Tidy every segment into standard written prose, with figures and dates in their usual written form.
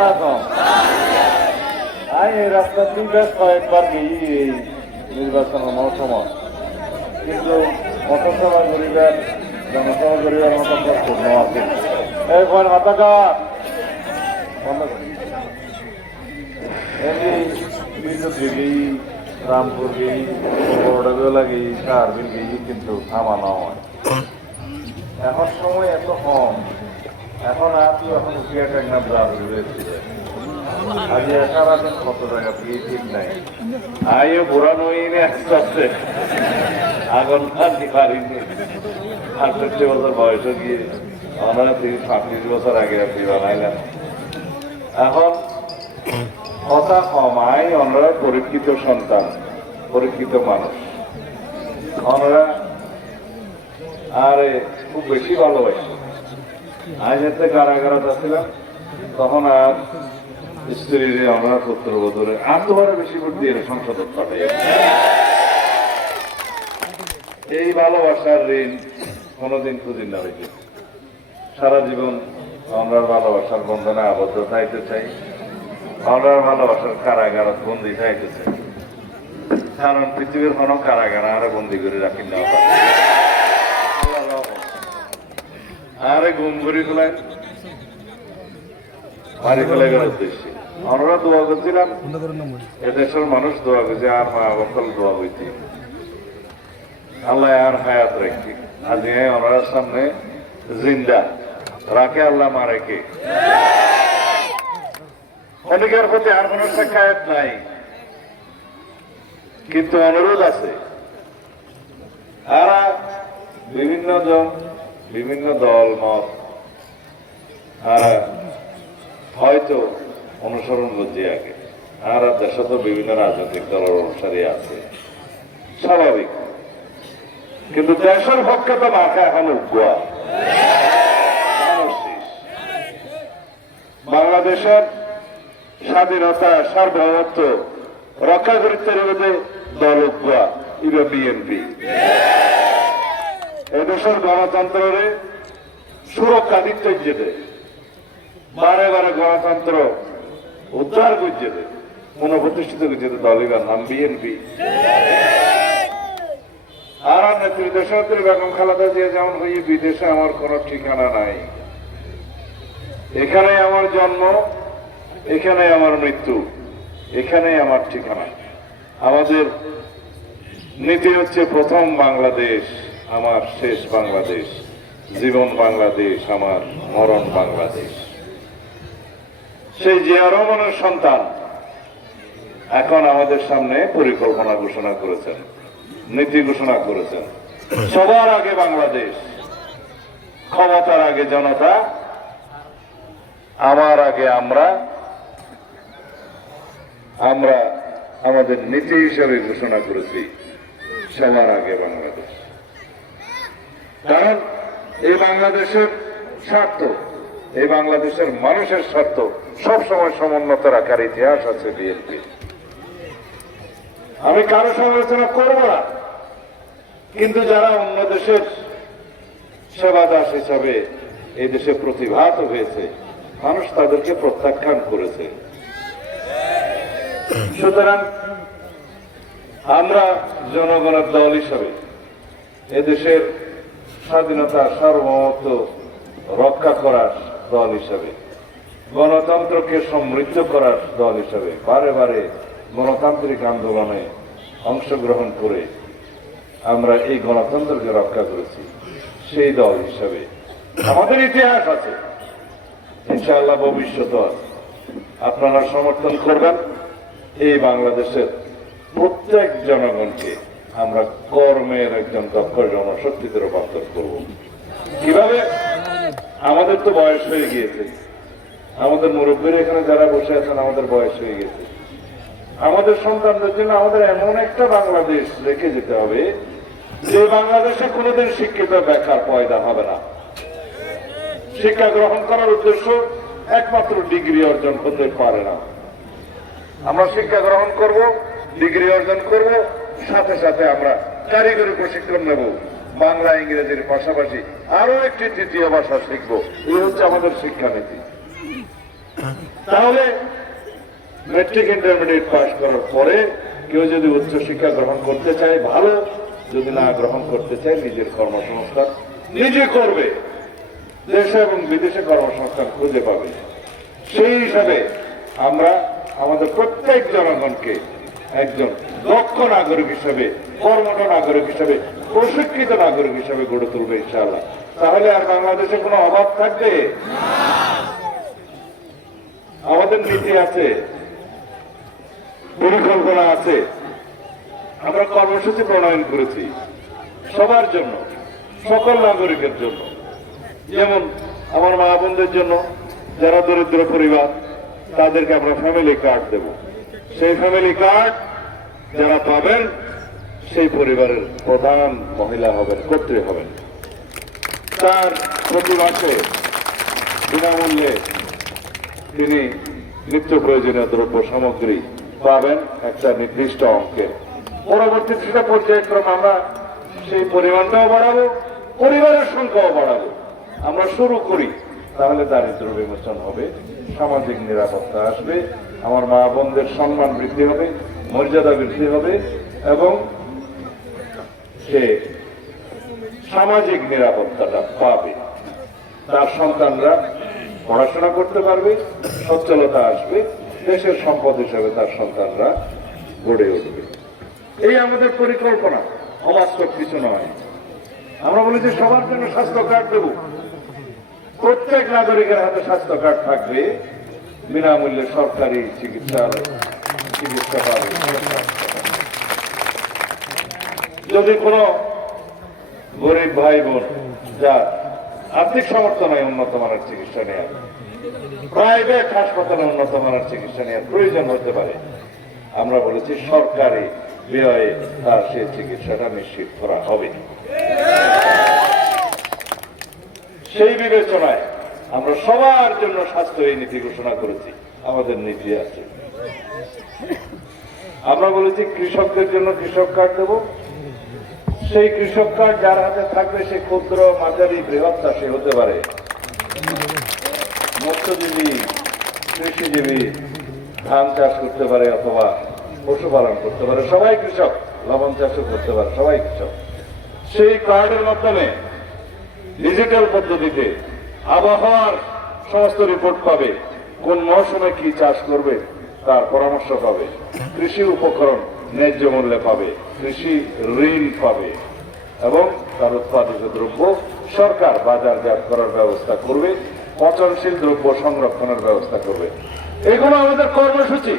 না কম? আমি এই রাস্তা দিয়ে বেশ কয়েকবার গিয়ে এই নির্বাচনের মৌসুমে, কিন্তু মতসভা করিবার জনসভা করিবার মতো প্রস্তুত নেওয়া আছে। এই কয়েন হাতাকা বিদ্যুৎ গেই, রামপুর গেই, বড়ডাগোলা গেই, কারবিল গেই, কিন্তু থামানো হয়। এখন সময় এত কম, এখন আপনি এখন উঠিয়া টেকনাফ যাবে রয়েছে। আজ সারাদিন কত টাকা দিয়ে ঠিক নাই। আইও ঘোরানো আস্তে আস্তে আগুন কাটতে পারিনি। 68 বছর বয়সে গিয়ে ওনারা 35 বছর আগে আপনি বানাইলেন। এখন কথা কমায়, ওনারা পরীক্ষিত সন্তান, পরীক্ষিত মানুষ। ওনারা আরে খুব বেশি ভালোবাসে। আজ এতে কারাগারে যাচ্ছিলাম, তখন আর স্ত্রীর ওনারা পুত্রবধূরে আত্মহারে বেশি ভোট দিয়ে সংসদে পাঠাই। এই ভালোবাসার ঋণ কোনোদিন খুঁজি না হয়েছে। সারা জীবন আমরা ভালোবাসার বন্ধনে আবদ্ধ থাকতে চাই, আমরা ভালোবাসার কারাগার বন্দি থাকতে চাই। কারণ পৃথিবীর কোনো কারাগার আরো বন্দি করে রাখি না, আরে গুম করে ফেলায় মারি ফেলাইবার উদ্দেশ্যে আমরা দোয়া করছিলাম। এদেশের মানুষ দোয়া করছে, আর মা বকল দোয়া করছি আল্লাহ আর হায়াত রাখি। আজ ওনার সামনে জিন্দা রাখে আল্লাহ মারে কে। অনেকের প্রতি আর কোন শিকায়ত নাই, কিন্তু অনুরোধ আছে। আর বিভিন্ন জন, বিভিন্ন দল মত আর হয়তো অনুসরণ করছে আগে, আর দেশে তো বিভিন্ন রাজনৈতিক দলের অনুসারী আছে, স্বাভাবিক। কিন্তু দেশের পক্ষে তো মাথা এখন উগুয়া। বাংলাদেশের স্বাধীনতা সার্বভৌমত্ব রক্ষা করিতে বিরোধে দল উগুয়া, ইবা বিএনপি। এদেশের গণতন্ত্রের সুরক্ষা দিতে যেতে, বারে বারে গণতন্ত্র উদ্ধার করছে, পুনঃপ্রতিষ্ঠিত করছে দলের নাম বিএনপি। আর নেত্রী দেশনেত্রী বেগম খালেদা জিয়া যেমন হয়ে বিদেশে আমার কোনো ঠিকানা নাই, এখানে আমার জন্ম, এখানে আমার মৃত্যু, এখানেই আমার ঠিকানা। আমাদের নীতি হচ্ছে প্রথম বাংলাদেশ আমার শেষ বাংলাদেশ, জীবন বাংলাদেশ আমার মরণ বাংলাদেশ। সেই জিয়া রহমানের সন্তান এখন আমাদের সামনে পরিকল্পনা ঘোষণা করেছেন, নীতি ঘোষণা করেছেন। সবার আগে বাংলাদেশ, ক্ষমতার আগে জনতা, আমার আগে আমরা, আমরা আমাদের নীতি হিসাবে ঘোষণা করেছি সবার আগে বাংলাদেশ। কারণ এই বাংলাদেশের স্বার্থ, এই বাংলাদেশের মানুষের স্বার্থ সবসময় সমুন্নত রাখার ইতিহাস আছে বিএনপি। আমি কারো সমালোচনা করব না, কিন্তু যারা অন্য দেশের সেবাদাস হিসাবে এই দেশে প্রতিভাত হয়েছে, মানুষ তাদেরকে প্রত্যাখ্যান করেছে। সুতরাং আমরা জনগণের দল হিসাবে এদেশের স্বাধীনতা সার্বভৌমত্ব রক্ষা করার দল হিসাবে, গণতন্ত্রকে সমৃদ্ধ করার দল হিসাবে বারে বারে গণতান্ত্রিক আন্দোলনে অংশগ্রহণ করে আমরা এই গণতন্ত্রকে রক্ষা করেছি। সেই দল হিসাবে আমাদের ইতিহাস আছে, ইনশাআল্লাহ ভবিষ্যৎ আছে। আপনারা সমর্থন করবেন। এই বাংলাদেশের প্রত্যেক জনগণকে আমরা কর্মের একজন দক্ষ জনশক্তিতে রূপান্তর করব। কিভাবে? আমাদের তো বয়স হয়ে গিয়েছে, আমাদের মুরব্বীরা এখানে যারা বসে আছেন আমাদের বয়স হয়ে গেছে। আমাদের সন্তানদের জন্য আমাদের এমন একটা বাংলাদেশ রেখে যেতে হবে যে বাংলাদেশে কোনোদিন শিক্ষিত বেকার পয়দা হবে না। শিক্ষা গ্রহণ করার উদ্দেশ্য একমাত্র ডিগ্রি অর্জন হতে পারে না। আমরা শিক্ষা গ্রহণ করব, ডিগ্রি অর্জন করব, সাথে সাথে আমরা কারিগরি প্রশিক্ষণ নেব, বাংলা ইংরেজির পাশাপাশি আরো একটি তৃতীয় ভাষা শিখবো। এই হচ্ছে আমাদের শিক্ষানীতি। তাহলে ম্যাট্রিক ইন্টারমিডিয়েট পাস করার পরে কেউ যদি উচ্চশিক্ষা গ্রহণ করতে চায় ভালো, যদি না গ্রহণ করতে চায় নিজের কর্মসংস্থান নিজে করবে, দেশে এবং বিদেশে কর্মসংস্থান খুঁজে পাবে। সেই হিসাবে আমরা আমাদের প্রত্যেক জনগণকে একজন দক্ষ নাগরিক হিসেবে, কর্মঠ নাগরিক হিসেবে, প্রশিক্ষিত নাগরিক হিসেবে গড়ে তুলবে ইনশাআল্লাহ। তাহলে আর বাংলাদেশে কোনো অভাব থাকবে? আমাদের নীতি আছে, পরিকল্পনা আছে, আমরা কর্মসূচি প্রণয়ন করেছি সবার জন্য, সকল নাগরিকের জন্য। যেমন আমার মা বোনদের জন্য, যারা দরিদ্র পরিবার, তাদেরকে আমরা ফ্যামিলি কার্ড দেব। সেই ফ্যামিলি কার্ড যারা পাবেন সেই পরিবারের প্রধান মহিলা হবেন, কর্ত্রী হবেন। তার প্রতি মাসে বিনামূল্যে তিনি নিত্য প্রয়োজনীয় দ্রব্য সামগ্রী পাবেন একটা নির্দিষ্ট অঙ্কের। পরবর্তীতে সেটা পর্যায়ক্রমে আমরা সেই পরিমাণটাও বাড়াবো, পরিবারের সংখ্যাও বাড়াবো। আমরা শুরু করি, তাহলে দারিদ্র বিমোচন হবে, সামাজিক নিরাপত্তা আসবে, আমার মা বোনদের সম্মান বৃদ্ধি হবে, মর্যাদা বৃদ্ধি হবে এবং সে সামাজিক নিরাপত্তাটা পাবে। তার সন্তানরা পড়াশোনা করতে পারবে, সচ্ছলতা আসবে, দেশের সম্পদ হিসেবে তার সন্তানরা গড়ে উঠবে। এই আমাদের পরিকল্পনা, অবাস্তব কিছু নয়। আমরা বলি যে সবার জন্য স্বাস্থ্য কার্ড দেব, প্রত্যেক নাগরিকের হাতে স্বাস্থ্য কার্ড থাকবে, বিনামূল্যে সরকারি চিকিৎসা পাবে। যদি কোনো গরিব ভাই বোন যার আর্থিক সামর্থ্য নয় উন্নত মানের চিকিৎসা নেওয়ার, প্রাইভেট হাসপাতালে উন্নত মানের চিকিৎসা নেওয়ার প্রয়োজন হতে পারে, আমরা বলেছি সরকারি ব্যয়ে তার সেই চিকিৎসাটা নিশ্চিত করা হবে। সেই বিবেচনায় আমরা সবার জন্য স্বাস্থ্য এই নীতি ঘোষণা করেছি, আমাদের নীতি আছে। আমরা বলেছি কৃষকদের জন্য কৃষক কার্ড দেব। সেই কৃষক কার্ড যার হাতে থাকবে সে ক্ষুদ্র, মাঝারি, বৃহৎ চাষী হতে পারে, মৎস্যজীবী, কৃষিজীবী, ধান চাষ করতে পারে অথবা পশুপালন করতে পারে, সবাই কৃষক, লবণ চাষও করতে পারে, সবাই কৃষক। সেই কার্ডের মাধ্যমে ডিজিটাল পদ্ধতিতে আবহাওয়ার সমস্ত রিপোর্ট পাবে, কোন মৌসুমে কি চাষ করবে তার পরামর্শ পাবে, কৃষি উপকরণ ন্যায্য মূল্যে পাবে, কৃষি ঋণ পাবে এবং তার উৎপাদিত দ্রব্য সরকার বাজারজাত করার ব্যবস্থা করবে, পচনশীল দ্রব্য সংরক্ষণের ব্যবস্থা করবে। এগুলো আমাদের কর্মসূচি।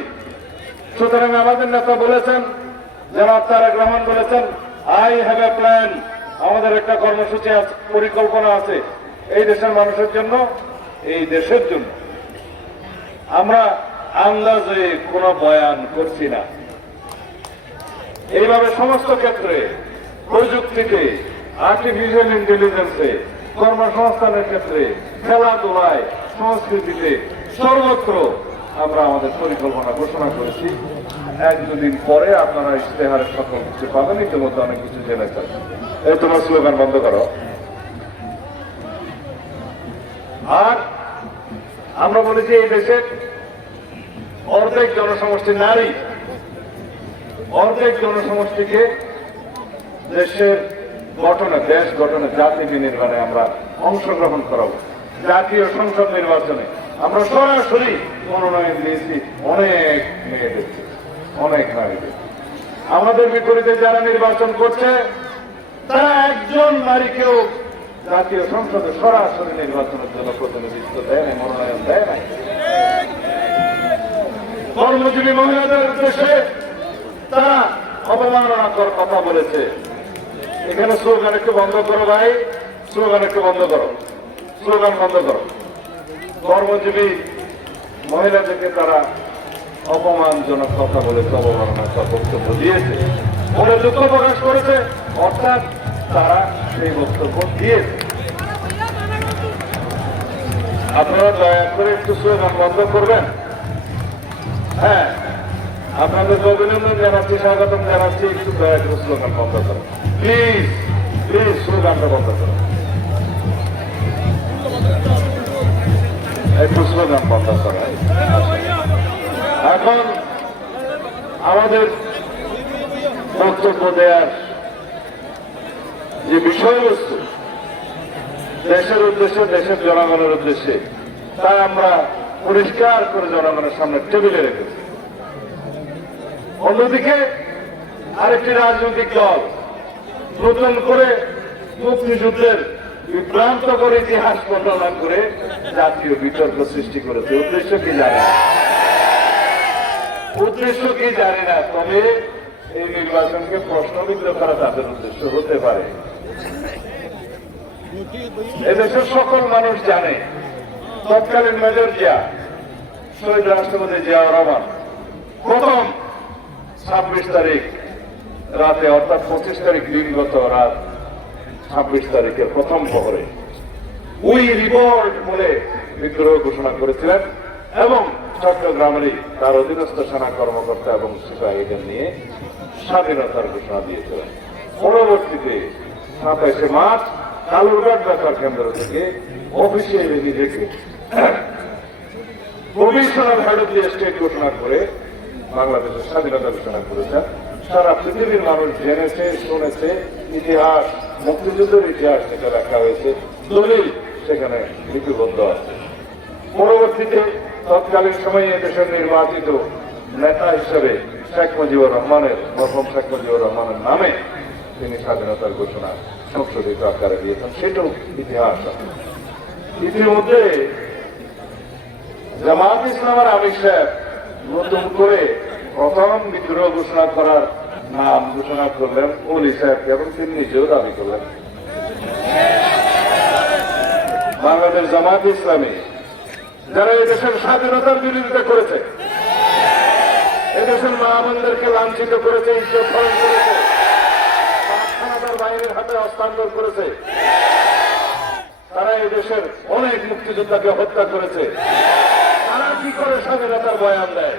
সুতরাং আমাদের নেতা বলেছেন, জনাব তারেক রহমান বলেছেন, আই হ্যাভ এ প্ল্যান, আমাদের একটা কর্মসূচি আছে, পরিকল্পনা আছে এই দেশের মানুষের জন্য, এই দেশের জন্য। আমরা আন্দাজে কোনো বয়ান করছি না। এইভাবে সমস্ত ক্ষেত্রে, প্রযুক্তিতে, আর্টিফিশিয়াল ইন্টেলিজেন্সে, কর্মসংস্থানের ক্ষেত্রে, খেলাধুলায়, সংস্কৃতিতে, সর্বত্র আমরা আমাদের পরিকল্পনা ঘোষণা করেছি। এক দুদিন পরে আপনারা ইশতেহারের সকল কিছু পাবেন, ইতিমধ্যে অনেক কিছু জেনেছেন। এই তোমার স্লোগান বন্ধ করো। আর আমরা বলেছি এই দেশের অর্ধেক জনসমষ্টি নারী, অর্ধেক জনসমষ্টিকে দেশের গঠনে, দেশ গঠনে, জাতি নির্মাণে আমরা অংশগ্রহণ করাবো। জাতীয় সংসদ নির্বাচনে আমরা সরাসরি মনোনয়ন দিয়েছি অনেক মেয়েদের, অনেক নারীদের। আমাদের বিপরীতে যারা নির্বাচন করছে তারা একজন নারীকেও জাতীয় সংসদে সরাসরি নির্বাচনের জন্য প্রতিনিধিত্ব দেয় নাই, মনোনয়ন দেয় নাই। কর্মজীবী মহিলাদের উদ্দেশ্যে তারা অবমাননাকর কথা বলেছে। এখানে স্লোগান একটু বন্ধ করো ভাই, স্লোগান একটু বন্ধ করো, স্লোগান বন্ধ করো। কর্মজীবী মহিলাদেরকে তারা অপমানজনক কথা বলেছে, অবমাননাকর বক্তব্য দিয়েছে, বলে দুঃখ প্রকাশ করেছে, অর্থাৎ তারা সেই বক্তব্য দিয়েছে। আপনারা দয়া করে একটু স্লোগান বন্ধ করবেন। হ্যাঁ, আপনাদেরকে অভিনন্দন জানাচ্ছি, স্বাগতম জানাচ্ছি, একটু দয়া করে স্লোগান বন্ধ করুন প্লিজ, প্লিজ স্লোগানটা বন্ধ করুন। একটু স্লোগান বন্ধ করা। এখন আমাদের বক্তব্য দেওয়ার যে বিষয়বস্তু দেশের উদ্দেশ্যে, দেশের জনগণের উদ্দেশ্যে, তা আমরা পরিষ্কার করে জনগণের সামনে টেবিলে রেখেছি। অন্যদিকে আরেকটি রাজনৈতিক দল নতুন করে মুক্তিযুদ্ধের বিভ্রান্তকর ইতিহাস বর্ণনা করে জাতীয় বিতর্ক সৃষ্টি করেছে। উদ্দেশ্য কি জানি না, উদ্দেশ্য কি জানি না, তবে এই নির্বাচনকে প্রশ্নবিদ্ধ করা তাদের উদ্দেশ্য হতে পারে। এদেশের সকল মানুষ জানে তৎকালীন মেজর জিয়া, শহীদ রাষ্ট্রপতি জিয়াউর রহমান প্রথম 26 তারিখ রাতে, অর্থাৎ 25 তারিখ দিনগত রাত 26 তারিখের প্রথম প্রহরে উই রিভল্ট বলে বিদ্রোহ ঘোষণা করেছিলেন এবং চট্টগ্রামেরই তার অধীনস্থ সেনা কর্মকর্তা এবং সিপাহীদের নিয়ে স্বাধীনতার ঘোষণা দিয়েছিলেন। পরবর্তীতে 27 মার্চ কালুরঘাট বেতার কেন্দ্র থেকে অফিসিয়ালি নিজেকে provisional head of the state ঘোষণা করে বাংলাদেশের স্বাধীনতা ঘোষণা করেছেন। সারা পৃথিবীর মানুষ জেনেছে, শুনেছে, ইতিহাস, মুক্তিযুদ্ধের ইতিহাস থেকে লেখা হয়েছে, দলিল সেখানে লিপিবদ্ধ আছে। পরবর্তীতে তৎকালীন সময়ে দেশের নির্বাচিত নেতা হিসেবে শেখ মুজিবুর রহমানের, প্রথম শেখ মুজিবুর রহমানের নামে তিনি স্বাধীনতার ঘোষণা সংশোধিত আকারে দিয়েছেন, সেটাও ইতিহাস আছে। ইতিমধ্যে জামায়াত ইসলামের আমির সাহেব নতুন করে প্রথম বিদ্রোহ ঘোষণা করার নাম ঘোষণা করলেন ওলি সাহেব, এবং তিনি নিজেও দাবি করলেন। বাংলাদেশ জামায়াত ইসলামী যারা এদেশের স্বাধীনতার বিরোধিতা করেছে, এদেশের মা বোনদেরকে লাঞ্ছিত করেছে, ইজ্জত হরণ করেছে, পাকখানাদার বাহিনীর হাতে হস্তান্তর করেছে, তারা এদেশের অনেক মুক্তিযোদ্ধাকে হত্যা করেছে, তারা কি করে স্বাধীনতার বয়ান দেয়?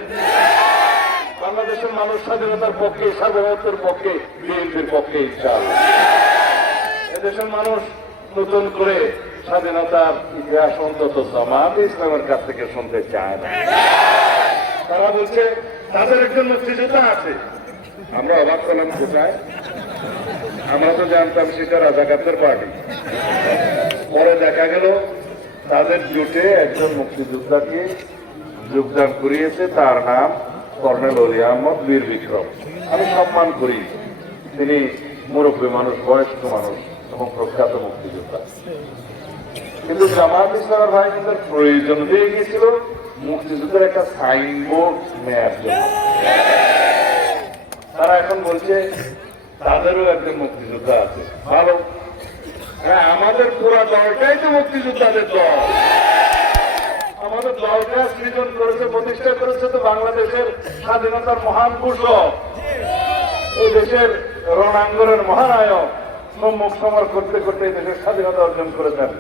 বাংলাদেশের মানুষ স্বাধীনতার পক্ষে, সার্বভৌমত্বের পক্ষে, বিএনপির পক্ষে ইনশাআল্লাহ। এদেশের মানুষ নতুন করে স্বাধীনতার ইতিহাস অন্তত জামায়াত ইসলামের কাছ থেকে শুনতে চায় না। তারা বলছে তাদের একজন মুক্তিযোদ্ধা আছে। আমরা অবাক করলাম, কোথায়? আমরা তো জানতাম সেটা রাজাকারদের পার্টি। পরে দেখা গেল তাদের জোটে একজন মুক্তিযোদ্ধাকে যোগদান করিয়েছে, তার নাম কর্নেল অলি আহমদ বীর বিক্রম। আমি সম্মান করি, তিনি মুরব্বী মানুষ, বয়স্ক মানুষ এবং প্রখ্যাত মুক্তিযোদ্ধা। কিন্তু জামায়াত ইসলামের ভাইদের প্রয়োজন হয়ে গিয়েছিল মুক্তিযুদ্ধের একটা সাইনবোর্ড নেয়ার জন্য। তারা এখন বলছে তাদেরও একজন মুক্তিযোদ্ধা আছে। ভালো, হ্যাঁ, আমাদের পুরো দলটাই তো মুক্তিযোদ্ধাদের দল। আমাদের দলটা সৃজন করেছে, প্রতিষ্ঠা করেছে তো বাংলাদেশের স্বাধীনতার মহান ঘোষক, এই দেশের রণাঙ্গনের মহানায়ক সম্মুখ সমর করতে করতে এই দেশের স্বাধীনতা অর্জন করেছেন।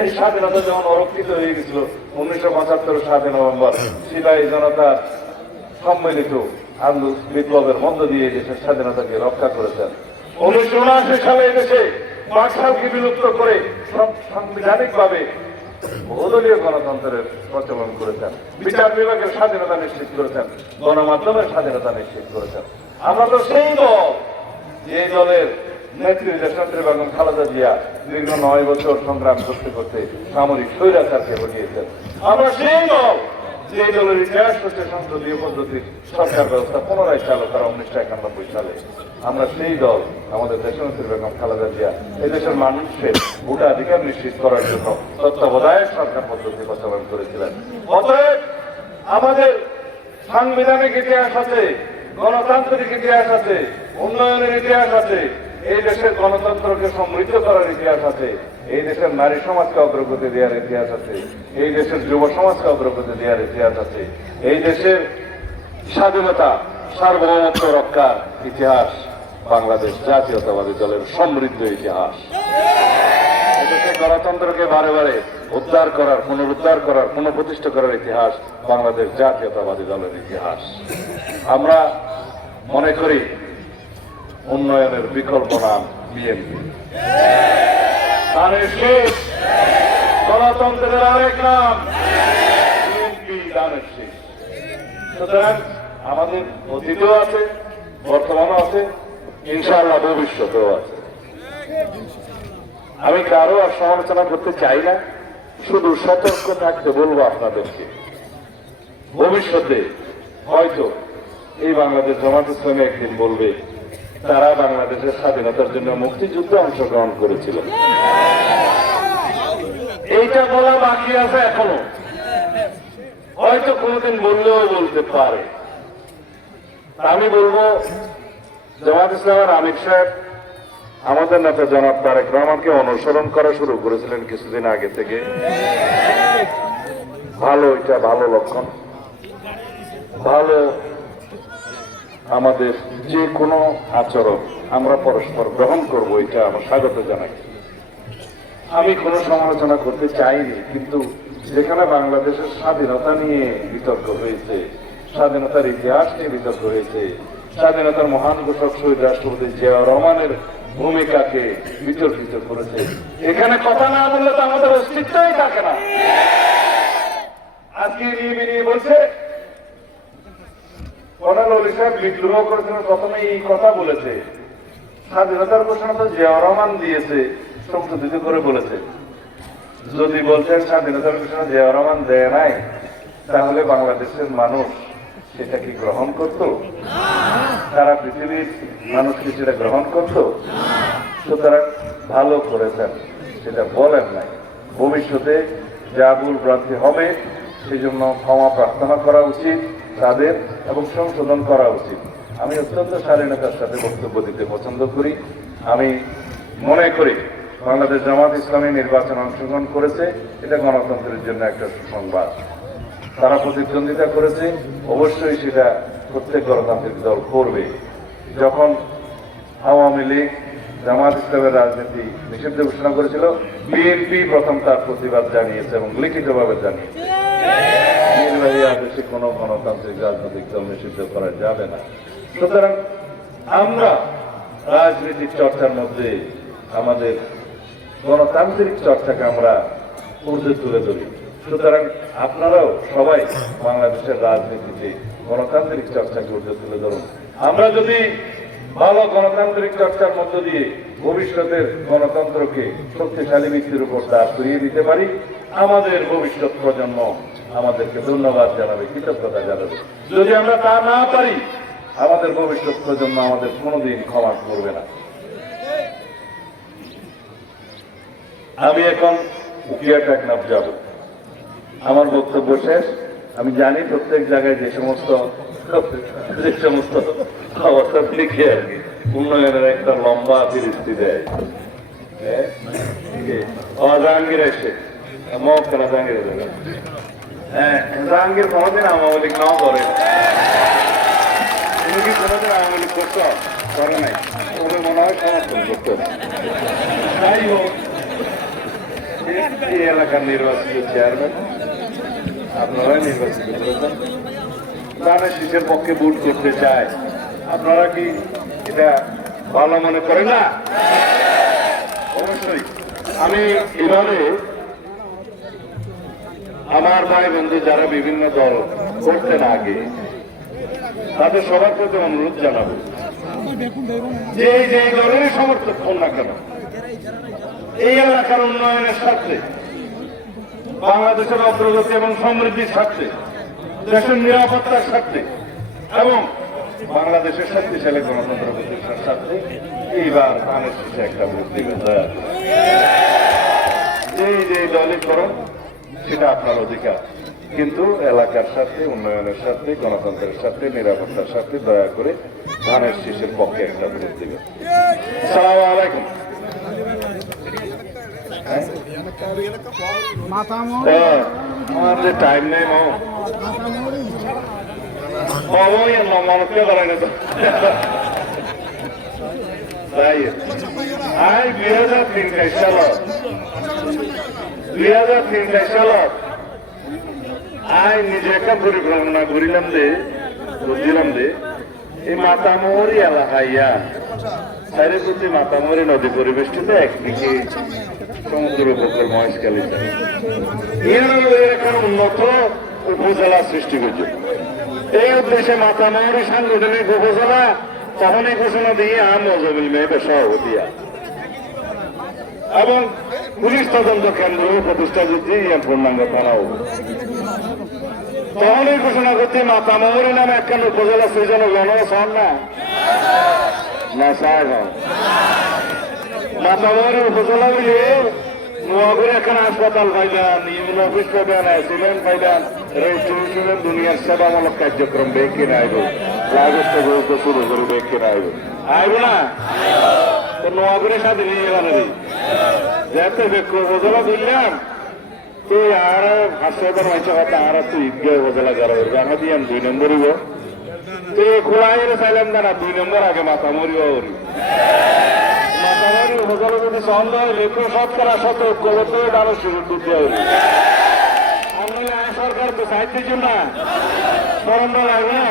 এই স্বাধীনতা যেমন অরক্ষিত হয়ে গেছিল 1975 7 নভেম্বর সিপাহী জনতার সম্মিলিত বিপ্লবের মধ্য দিয়ে দেশের স্বাধীনতাকে রক্ষা করেছেন। 1979 সালে এদেশে বাকশালকে বিলুপ্ত করে সাংবিধানিক ভাবে বহুদলীয় গণতন্ত্রের প্রচলন করেছেন, বিচার বিভাগের স্বাধীনতা নিশ্চিত করেছেন, গণমাধ্যমের স্বাধীনতা নিশ্চিত করেছেন। আমরা তো সেই দল, যে দলের নেত্রী দেশনেত্রী বেগম খালেদা জিয়া দীর্ঘ 9 বছর সংগ্রাম করতে করতে সামরিক স্বৈরাচারকে হটিয়েছেন। আমরা সেই দল, যে দলের ইতিহাস হচ্ছে সংসদীয় পদ্ধতির সরকার ব্যবস্থা পুনরায় চালু করা 1991 সালে। আমরা সেই দল, আমাদের দেশনেত্রী বেগম খালেদা জিয়া এদেশের মানুষের ভোটাধিকার নিশ্চিত করার জন্য তত্ত্বাবধায়ক সরকার পদ্ধতি প্রচলন করেছিলেন। অতএব আমাদের সাংবিধানিক ইতিহাস আছে, গণতান্ত্রিক ইতিহাস আছে, উন্নয়নের ইতিহাস আছে, এই দেশের গণতন্ত্রকে সমৃদ্ধ করার ইতিহাস আছে, এই দেশের নারী সমাজকে অগ্রগতি দেওয়ার ইতিহাস আছে, এই দেশের যুব সমাজকে অগ্রগতি দেওয়ার ইতিহাস আছে, এই দেশের স্বাধীনতা সার্বভৌমত্ব রক্ষার ইতিহাস বাংলাদেশ জাতীয়তাবাদী দলের সমৃদ্ধ ইতিহাস। এদেশে গণতন্ত্রকে বারে বারে উদ্ধার করার, পুনরুদ্ধার করার, পুনঃপ্রতিষ্ঠা করার ইতিহাস বাংলাদেশ জাতীয়তাবাদী দলের ইতিহাস। আমরা মনে করি উন্নয়নের বিকল্প নাম বিএনপি। ধানের শেষ গণতন্ত্রের আরেক নাম বিএনপি ধানের শীষ। সুতরাং আমাদের অতীতেও আছে, বর্তমানও আছে, ইনশাআল্লাহ ভবিষ্যতেও আছে। আমি কারো আর সমালোচনা করতে চাই না, শুধু সতর্ক থাকতে বলবো আপনাদেরকে। ভবিষ্যতে হয়তো এই বাংলাদেশ জামাত ইসলামী একদিন বলবে তারা বাংলাদেশের স্বাধীনতার জন্য মুক্তিযুদ্ধে অংশগ্রহণ করেছিল। এইটা বলা বাকি আছে এখনো, হয়তো কোনোদিন বললেও বলতে পারে। আমি বলবো জামাত ইসলামের আমির সাহেব আমাদের নেতা জনাব তারেক রহমানকে অনুসরণ করা শুরু করেছিলেন কিছুদিন আগে থেকে। ভালো, এটা ভালো লক্ষণ। ভালো, আমাদের যে কোনো আচরণ আমরা পরস্পর গ্রহণ করবো, এটা আমরা স্বাগত জানাই। আমি কোনো সমালোচনা করতে চাইনি, কিন্তু যেখানে বাংলাদেশের স্বাধীনতা নিয়ে বিতর্ক হয়েছে, স্বাধীনতার ইতিহাস নিয়ে বিতর্ক হয়েছে, স্বাধীনতার মহান ঘোষক শহীদ রাষ্ট্রপতি জিয়াউর রহমানের ভূমিকাকে বিতর্কিত করেছে, এখানে কথা না বললে তো আমাদের অস্তিত্বই থাকে না। আজকে নিয়ে বলছে কর্নেল অলি সাহেব বিদ্রোহ করেছিলেন, প্রথমে এই কথা বলেছে স্বাধীনতার ঘোষণা তো জিয়াউর রহমান দিয়েছে, সংশোধিত করে বলেছে। যদি বলছেন স্বাধীনতার ঘোষণা জিয়াউর রহমান দেয় নাই, তাহলে বাংলাদেশের মানুষ সেটা কি গ্রহণ করত? সারা পৃথিবীর মানুষ কি সেটা গ্রহণ করত? সুতরাং ভালো করেছেন, সেটা বলেন নাই। ভবিষ্যতে যা ভুল ভ্রান্তি হবে সেই জন্য ক্ষমা প্রার্থনা করা উচিত তাদের এবং সংশোধন করা উচিত। আমি অত্যন্ত শালীনতার সাথে বক্তব্য দিতে পছন্দ করি। আমি মনে করি বাংলাদেশ জামাত ইসলামী নির্বাচন অংশগ্রহণ করেছে, এটা গণতন্ত্রের জন্য একটা সুসংবাদ। তারা প্রতিদ্বন্দ্বিতা করেছে, অবশ্যই সেটা প্রত্যেক গণতান্ত্রিক দল করবে। যখন আওয়ামী লীগ জামাত ইসলামের রাজনীতি নিষিদ্ধ ঘোষণা করেছিল, বিএনপি প্রথম তার প্রতিবাদ জানিয়েছে এবং লিখিতভাবে জানিয়েছে নির্বাহী আদেশে কোনো গণতান্ত্রিক রাজনৈতিক দল নিষিদ্ধ করা যাবে না। সুতরাং আমরা রাজনৈতিক চর্চার মধ্যে আমাদের গণতান্ত্রিক চর্চাকে আমরা ঊর্ধ্বে তুলে ধরি। সুতরাং আপনারাও সবাই বাংলাদেশের রাজনীতিতে গণতান্ত্রিক চর্চাকে ঊর্ধ্বে তুলে ধরুন। আমরা যদি ভালো গণতান্ত্রিক চর্চার মধ্য দিয়ে ভবিষ্যতের গণতন্ত্রকে শক্তিশালী ভিত্তির উপর দাঁড় করিয়ে দিতে পারি, আমাদের ভবিষ্যৎ প্রজন্ম আমাদেরকে ধন্যবাদ জানাবে, কৃতজ্ঞতা জানাবে। যদি আমরা তা না পারি, আমাদের ভবিষ্যৎ প্রজন্ম আমাদের কোনোদিন ক্ষমা করবে না। আমি এখন উকিয়া টেকনাফ যাব, আমার বক্তব্য শেষ। আমি জানি প্রত্যেক জায়গায় যে সমস্ত অবস্থা লিখে আর কি উন্নয়নের একটা লম্বা ফিরিস্তি দেয়। জাহাঙ্গীর এসে মহকানা জাহাঙ্গীর দেবে। হ্যাঁ, জাহাঙ্গীর কোনোদিন আওয়ামী লীগ নাও করে, তুমি কি কোনোদিন আওয়ামী লীগ করছো? করে নাই, তবে মনে হয় সমর্থন করতো। যাই হোক, এই এলাকার নির্বাচিত চেয়ারম্যান আপনারাই নির্বাচিত করেছেন, ধানের শীষের পক্ষে ভোট করতে চায়। আপনারা কি এটা ভালো মনে করেন না? অবশ্যই। আমি এভাবে আমার ভাই বন্ধু যারা বিভিন্ন দল করতেন আগে, তাদের সবার প্রতি অনুরোধ জানাবো, যে যে দলেরই সমর্থক হন না কেন, এই এলাকার উন্নয়নের স্বার্থে, বাংলাদেশের অগ্রগতি এবং সমৃদ্ধির স্বার্থে, দেশের নিরাপত্তার স্বার্থে এবং বাংলাদেশের শক্তিশালী গণতন্ত্র প্রতিষ্ঠার স্বার্থে এইবার ধানের শীষে একটা ভোট দিবেন। যে দলই করেন সেটা আপনার অধিকার, কিন্তু এলাকার সাথে, উন্নয়নের সাথে, গণতন্ত্রের সাথে, নিরাপত্তার সাথে দয়া করে ধানের শীষের পক্ষে একটা ভোট দিবেন। আসসালামু আলাইকুম। আমাদের টাইম নেই, মানুষকে করাই না তো। তাই 2003 সালত নিজে একটা পরিকল্পনা করিলাম বুঝছিলাম এই মাতামহরি এলাকা ইয়া চারিপ্রতি মাতামহরি নদী পরিবেষ্টিত, একদিকে সমুদ্র উপকূল মহেশখালী এর এখন উন্নত উপজেলা সৃষ্টি করছে। এই উদ্দেশ্যে মাতামহরী সাংগঠনিক উপজেলা তখনই ঘোষণা দিয়ে মজমিল মেয়েদের সভাপতিয়া এবং পুলিশ তদন্ত কেন্দ্র প্রতিষ্ঠা করতে পূর্ণাঙ্গ থানাও তখনই ঘোষণা করতে মাতামহরী নামে একখান উপজেলা সৃজন গণসন না সাহেব মাতামহরী উপজেলা মিলে নোয়াগুড়ি এখন হাসপাতাল পাইলেন, ইউন অফিস পাইলেন, অ্যাসিডেন্ট পাইলেন, রেজিস্ট্রেশনের দুনিয়ার সেবামূলক কার্যক্রম বেঁকে আইব, লাগস্ট গুরুত্ব শুরু করে বেঁকে আইব আইব না তো নোয়াগুড়ির সাথে নিয়ে গেলাম যেতে বেক্ষ উপজেলা দিলাম তুই আর হাসপাতাল মাইছে কথা আর তুই ঈদগাহ উপজেলা গেল জানা দিয়াম 2 নম্বরই তুই খোলা চাইলাম না 2 নম্বর আগে মাথা মরিব মাতামহরী উপজেলা যদি সন্দেহ হয় লেখো শতকরা 70 আরো শুরু দিতে হবে। আমি সরকার তো চাইতেছি না স্মরণ লাগবে না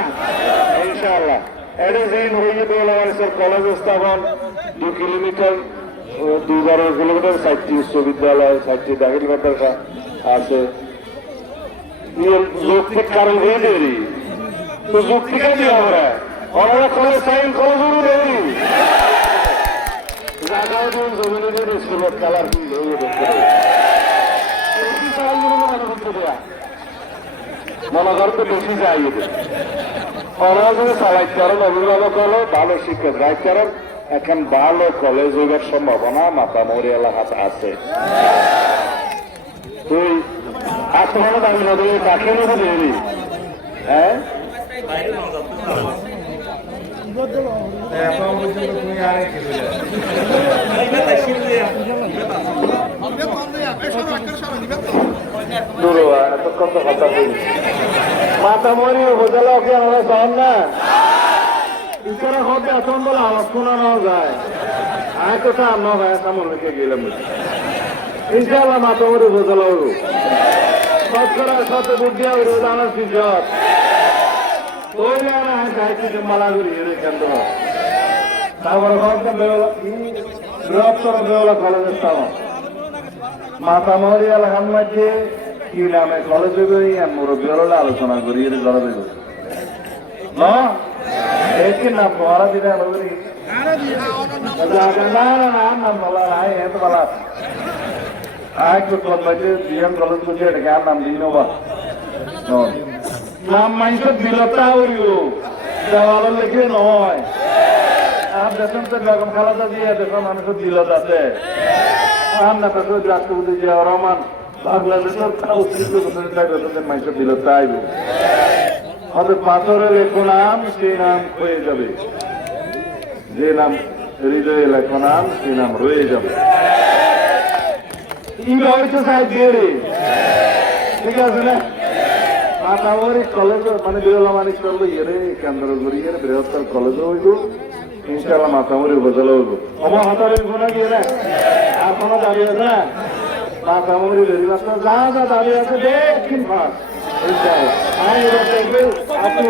ইনশাআল্লাহ এটা যেদিন হয়ে যেতে হলো মানুষের কলেজ স্থাপন 2 কিলোমিটার 2-12 কিলোমিটার 4টি বিশ্ববিদ্যালয় 4টি দাখিল মাদ্রাসা আছে যৌক্তিক কারণ হয়ে দেরি তো যৌক্তিকা দিয়ে আমরা আমরা কলেজ সাইন কলেজেরও দেরি স্কুলের কালার মনে করতে বেশি চাই ওরা যদি চালাইতে পারেন অভিভাবক হলো ভালো শিক্ষক রাখতে পারেন এখন ভালো কলেজ হইবার সম্ভাবনা মাতামহরী এলাকাতে আছে। তুই আত্মমানো দামি নদী কাকে নদী দেবি হ্যাঁ এতক্ষণ তো কথা বলি মাতামহরী উপজেলা ওকে আমরা চান না ইচ্ছারা হতে এখন বলে আলোচনা নেওয়া যায় আর তো তা ন হয় তেমন রেখে গেলাম ইনশাআল্লাহ মাতামহরী উপজেলা হইব শতকরা 100 বুদ্ধি হইব জানার পিছত তৈরি আর কিছু মালা করি কেন্দ্র তারপরে বৃহত্তর বেওলা কলেজের স্থাপন মাতামহরী এলাকার মধ্যে কি নামে কলেজ হইবে মুরব্বী হলে আলোচনা করি জড়া দেব একই নাম তোমারা দিলে নাম বলা নাই এত বলা বিএম কলেজ করছে এটাকে আর নাম দিই নেবা নাম মানুষের বিলতা উড়িব দেওয়ালের লেখে নয় আর দেখুন তো বেগম খালেদা জিয়া দেখুন মানুষের বিলত আছে আর না তো রাষ্ট্রপতি জিয়া রহমান বাংলাদেশের মানুষের বিলতা আইব হয়তো পাথরে লেখো নাম সেই নাম হয়ে যাবে যে নাম হৃদয়ে লেখো নাম সেই নাম রয়ে যাবে ঠিক আছে না মাতামহরী কলেজ মানে বিরলা মানিক করলো ইয়ে কেন্দ্র করি বৃহত্তর কলেজও হইব ইনশাআল্লাহ মাতামহরী উপজেলা হইব আমার হাতারে গুণা গিয়ে না আর কোনো দাঁড়িয়ে আছে না মাতামহরী বেরিবাস্তা যা যা দাঁড়িয়ে আছে দেখিন ফাঁস ইনশাআল্লাহ আপনি